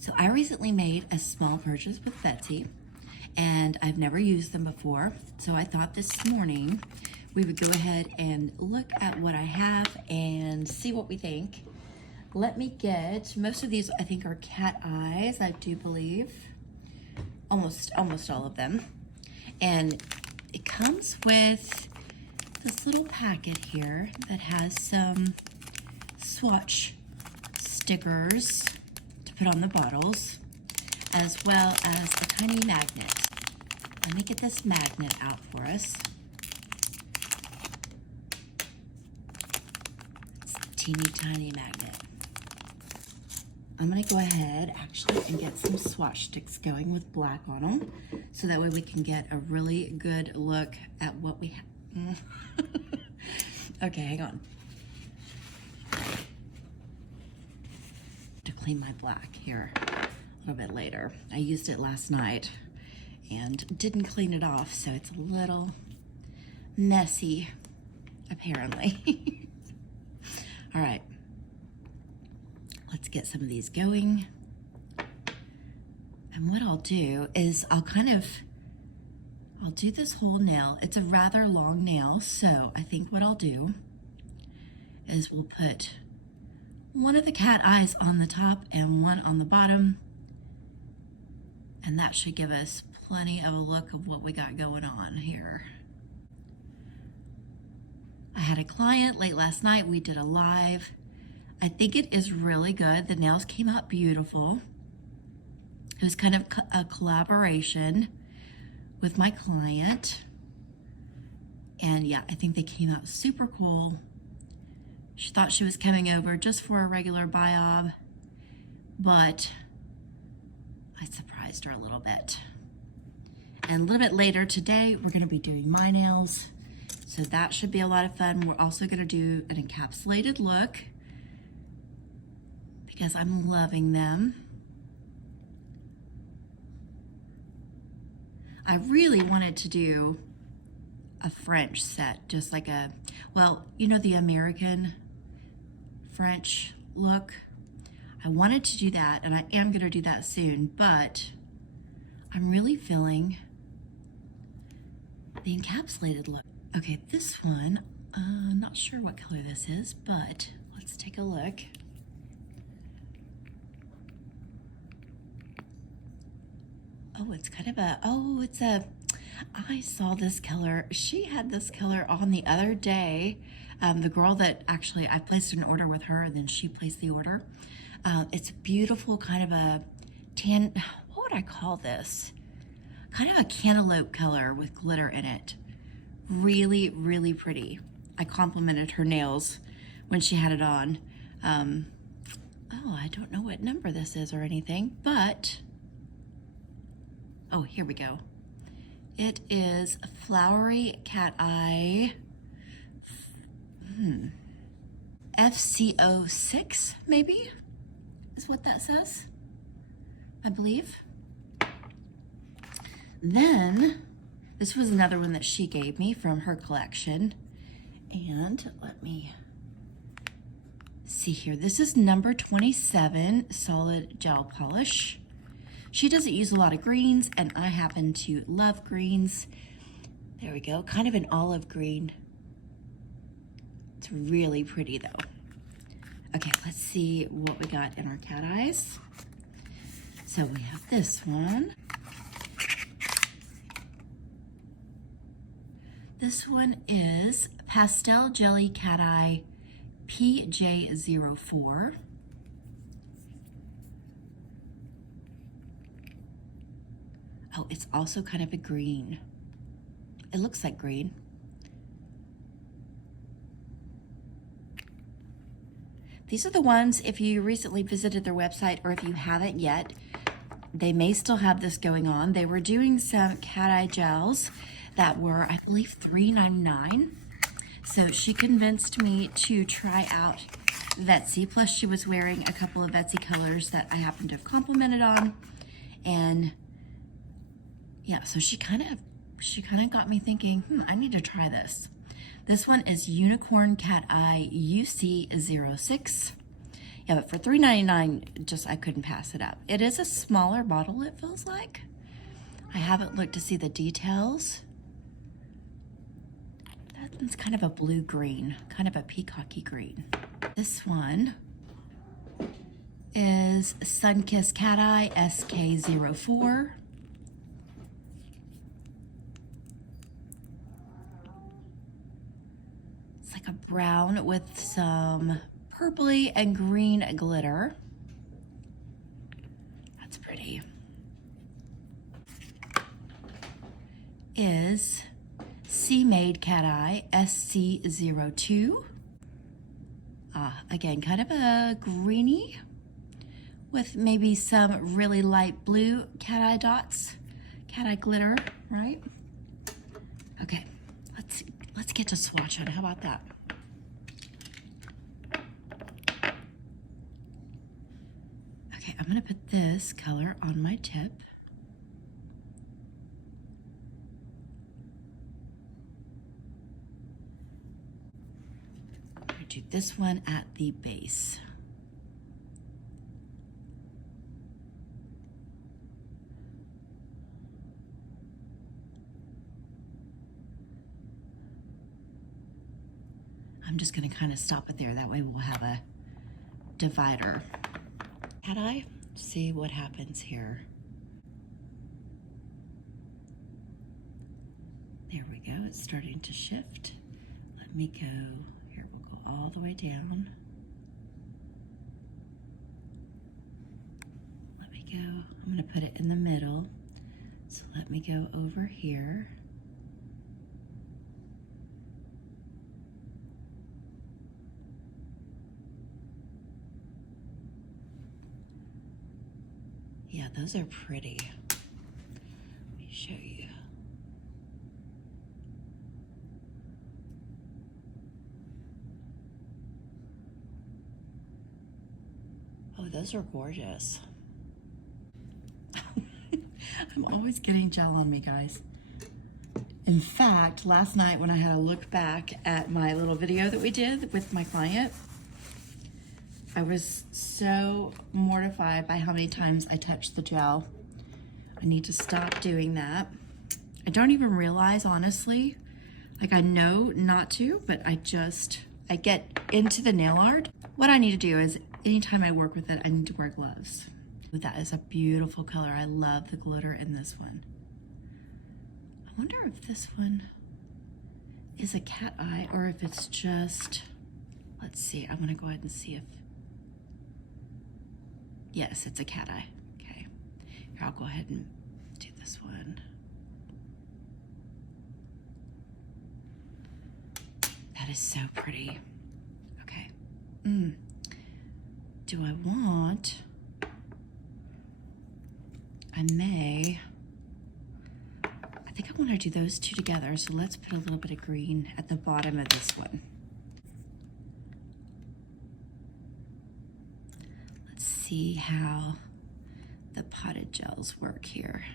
So I recently made a small purchase with Vettsy, and I've never used them before. So I thought this morning we would go ahead and look at what I have and see what we think. Let me get, most of these I think are cat eyes, I do believe. Almost all of them. And it comes with this little packet here that has some swatch stickers to put on the bottles, as well as a tiny magnet. Let me get this magnet out for us. It's a teeny tiny magnet. I'm gonna go ahead actually and get some swatch sticks going with black on them, so that way we can get a really good look at what we have. Okay, hang on. To clean my black here a little bit later. I used it last night and didn't clean it off, so it's a little messy, apparently. All right, let's get some of these going. And what I'll do is I'll do this whole nail. It's a rather long nail, so I think what I'll do is we'll put one of the cat eyes on the top and one on the bottom, and that should give us plenty of a look of what we got going on here. I had a client late last night. We did a live. I think it is really good. The nails came out beautiful. It was kind of a collaboration with my client. And yeah, I think they came out super cool. She thought she was coming over just for a regular biop, but I surprised her a little bit. And a little bit later today, we're gonna be doing my nails. So that should be a lot of fun. We're also gonna do an encapsulated look because I'm loving them. I really wanted to do a French set, just like a, well, you know, the American French look. I wanted to do that, and I am gonna do that soon, but I'm really feeling the encapsulated look. Okay, this one, not sure what color this is, but let's take a look. Oh, it's kind of a, oh, it's a, I saw this color. She had this color on the other day. The girl that actually, I placed an order with her and then she placed the order. It's beautiful, kind of a tan, what would I call this? Kind of a cantaloupe color with glitter in it. Really, really pretty. I complimented her nails when she had it on. Oh, I don't know what number this is or anything, but, oh, here we go. It is a flowery cat eye. FCO6, maybe, is what that says, I believe. Then, this was another one that she gave me from her collection. And let me see here. This is number 27, solid gel polish. She doesn't use a lot of greens, and I happen to love greens. There we go, kind of an olive green. It's really pretty though. Okay, let's see what we got in our cat eyes. So we have this one. This one is Pastel Jelly Cat Eye PJ04. Oh, it's also kind of a green. It looks like green. These are the ones, if you recently visited their website or if you haven't yet, they may still have this going on. They were doing some cat eye gels that were, I believe, $3.99. So she convinced me to try out Vettsy. Plus she was wearing a couple of Vettsy colors that I happened to have complimented on. And yeah, so she kind of got me thinking, I need to try this. This one is Unicorn Cat Eye UC06. Yeah, but for $3.99, just I couldn't pass it up. It is a smaller bottle, it feels like. I haven't looked to see the details. That one's kind of a blue-green, kind of a peacocky green. This one is Sunkissed Cat Eye SK04. It's like a brown with some purpley and green glitter. That's pretty. Is Sea-Made Cat Eye SC02. Again, kind of a greeny with maybe some really light blue cat eye dots, cat eye glitter, right? Okay, let's get to swatch on it. How about that? Okay, I'm gonna put this color on my tip. I'm gonna do this one at the base. I'm just gonna kind of stop it there. That way we'll have a divider. Cat eye, see what happens here. There we go, it's starting to shift. Let me go, here we'll go all the way down. Let me go, I'm gonna put it in the middle. So let me go over here. Yeah, those are pretty. Let me show you. Oh, those are gorgeous. I'm always getting gel on me, guys. In fact, last night when I had a look back at my little video that we did with my client, I was so mortified by how many times I touched the gel. I need to stop doing that. I don't even realize, honestly, like I know not to, but I get into the nail art. What I need to do is anytime I work with it, I need to wear gloves. That is a beautiful color. I love the glitter in this one. I wonder if this one is a cat eye or if it's just, let's see, I'm gonna go ahead and see if, yes, it's a cat eye. Okay, here, I'll go ahead and do this one. That is so pretty. Okay. Do I want, I think I want to do those two together. So let's put a little bit of green at the bottom of this one. Let's see how the potted gels work here.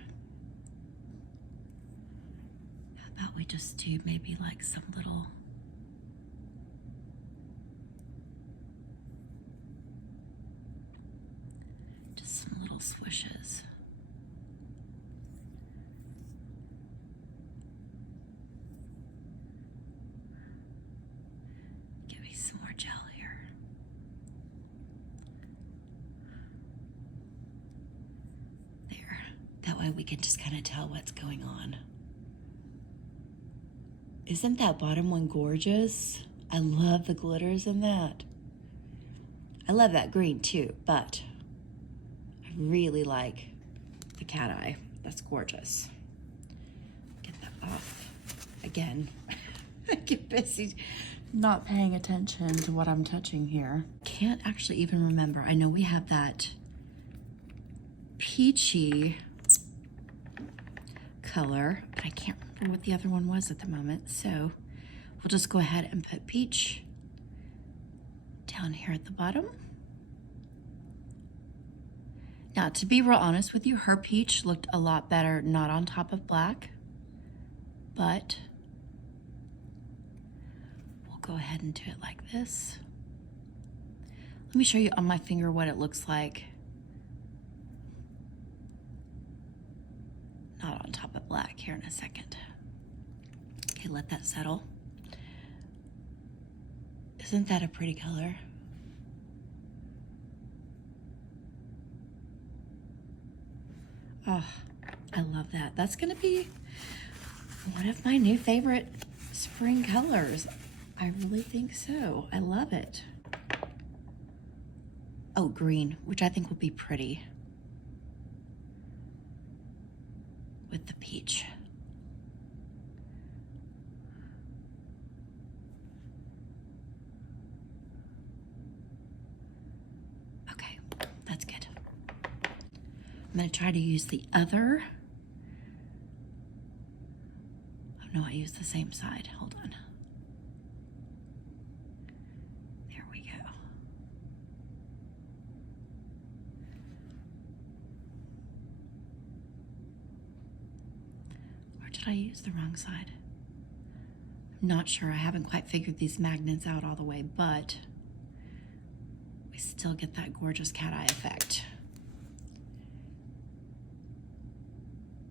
How about we just do maybe like some little, just some little swishes. Give me some more gel here. There. That way we can just kind of tell what's going on. Isn't that bottom one gorgeous? I love the glitters in that. I love that green too, but I really like the cat eye. That's gorgeous. Get that off. Again, I get busy not paying attention to what I'm touching here. Can't actually even remember. I know we have that peachy color, but I can't remember what the other one was at the moment. So we'll just go ahead and put peach down here at the bottom. Now, to be real honest with you, her peach looked a lot better not on top of black, but we'll go ahead and do it like this. Let me show you on my finger what it looks like. Not on top of black here in a second. Okay, let that settle. Isn't that a pretty color? Oh, I love that. That's gonna be one of my new favorite spring colors. I really think so. I love it. Oh, green, which I think will be pretty with the peach. Okay, that's good. I'm gonna try to use the other. Oh no, I used the same side. Hold on. There we go. Or did I use the wrong side? I'm not sure. I haven't quite figured these magnets out all the way, but we still get that gorgeous cat eye effect.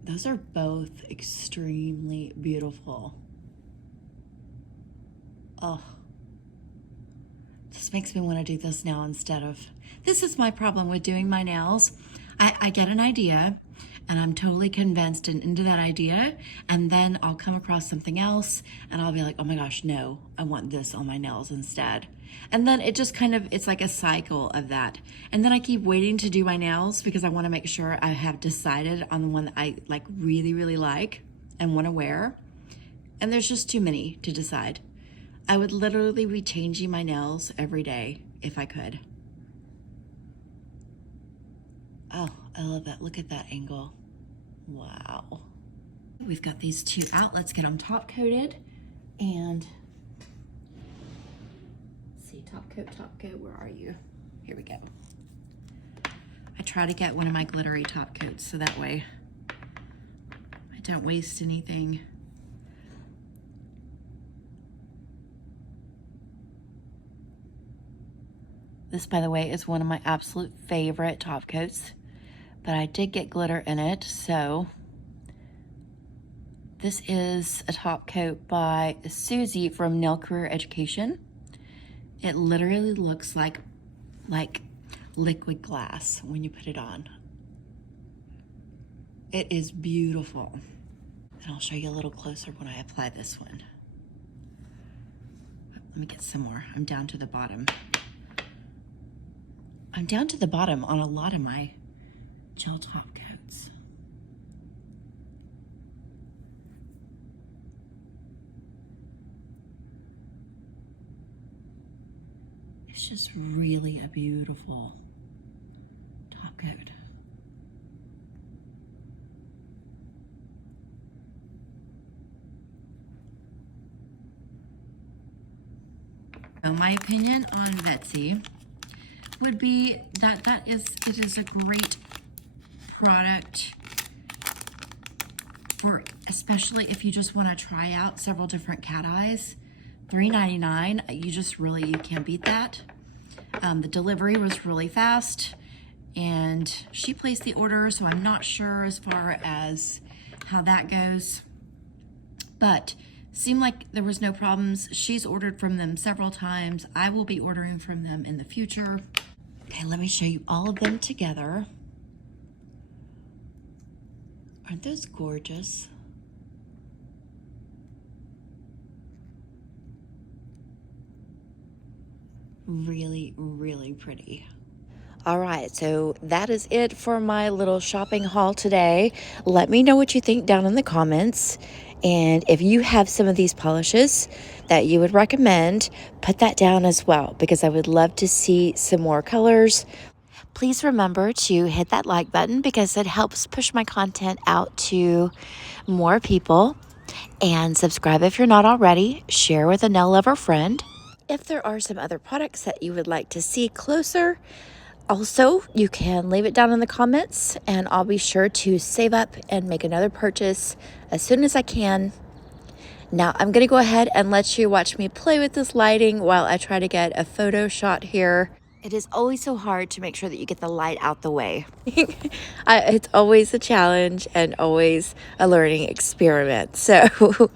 Those are both extremely beautiful. Oh, this makes me want to do this now instead of, this is my problem with doing my nails. I get an idea and I'm totally convinced and into that idea, and then I'll come across something else and I'll be like, oh my gosh, no, I want this on my nails instead. And then it just kind of, it's like a cycle of that. And then I keep waiting to do my nails because I want to make sure I have decided on the one that I like really like and want to wear. And there's just too many to decide. I would literally be changing my nails every day if I could. Oh, I love that. Look at that angle. Wow. We've got these two out. Let's get them top coated and see, top coat, where are you? Here we go. I try to get one of my glittery top coats so that way I don't waste anything. This, by the way, is one of my absolute favorite top coats, but I did get glitter in it, so this is a top coat by Susie from Nail Career Education. It literally looks like liquid glass when you put it on. It is beautiful. And I'll show you a little closer when I apply this one. Let me get some more. I'm down to the bottom. I'm down to the bottom on a lot of my gel top coats. It's just really a beautiful top coat. So my opinion on Vettsy would be that it is a great product for, especially if you just want to try out several different cat eyes. $3.99, you can't beat that. The delivery was really fast and she placed the order, so I'm not sure as far as how that goes, but seemed like there was no problems. She's ordered from them several times. I will be ordering from them in the future. Okay, let me show you all of them together. Aren't those gorgeous? Really, really pretty. All right, so that is it for my little shopping haul today. Let me know what you think down in the comments. And if you have some of these polishes that you would recommend, put that down as well, because I would love to see some more colors. Please remember to hit that like button because it helps push my content out to more people. And subscribe if you're not already. Share with a nail lover friend. If there are some other products that you would like to see closer, also, you can leave it down in the comments and I'll be sure to save up and make another purchase as soon as I can. Now, I'm going to go ahead and let you watch me play with this lighting while I try to get a photo shot here. It is always so hard to make sure that you get the light out the way. It's always a challenge and always a learning experiment. So, all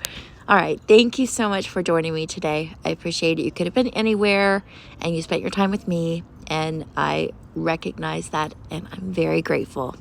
right. Thank you so much for joining me today. I appreciate it. You could have been anywhere and you spent your time with me, and I recognize that, and I'm very grateful.